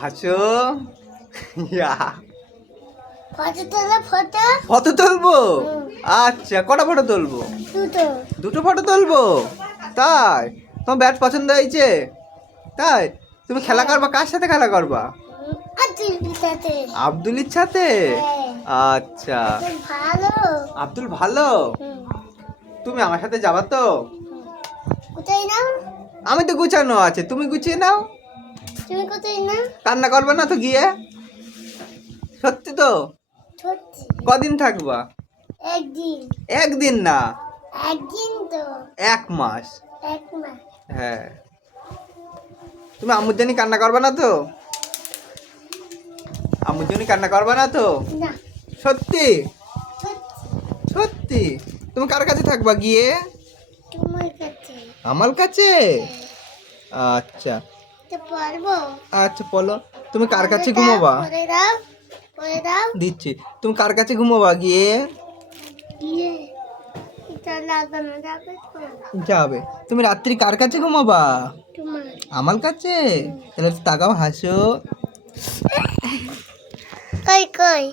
হাসো। ফটো তোলো photo. Photo তুলবো? আচ্ছা কটা ফটো তুলবো? দুটো। ফটো তুলবো? তাই? তোমার ব্যাট পছন্দ হয়েছে? তাই? তুমি খেলা করবা? কার সাথে খেলা করবা? আব্দুলির সাথে হ্যাঁ। আচ্ছা। আব্দুল ভালো। তুমি আমার সাথে যাবা তো? আমি তো গুছানো আছে। তুমি গুছিয়ে নাও। তুমি কোথায় নাও কান্না করবে না তো গিয়ে? সত্যি তো? সত্যি। কদিন থাকবা? একদিন। একদিন না? একদিন তো। এক মাস। এক মাস। হ্যাঁ। তুমি আম্মুর জন্য কান্না করবে না তো? আম্মুর জন্য কান্না করবে না তো? না। সত্যি? সত্যি। তুমি কার কাছে থাকবা গিয়ে? তোমার কাছে। আমার কাছে? আচ্ছা। তো পারব আচ্ছা বলো। তুমি কার কাছে ঘুমোবা? দিচ্ছি। তুমি কার কাছে ঘুমোবা গিয়ে? যাবে তুমি রাত্রি কার কাছে ঘুমোবা? আমার কাছে? তাহলে তাকাও হাসো। কই কই?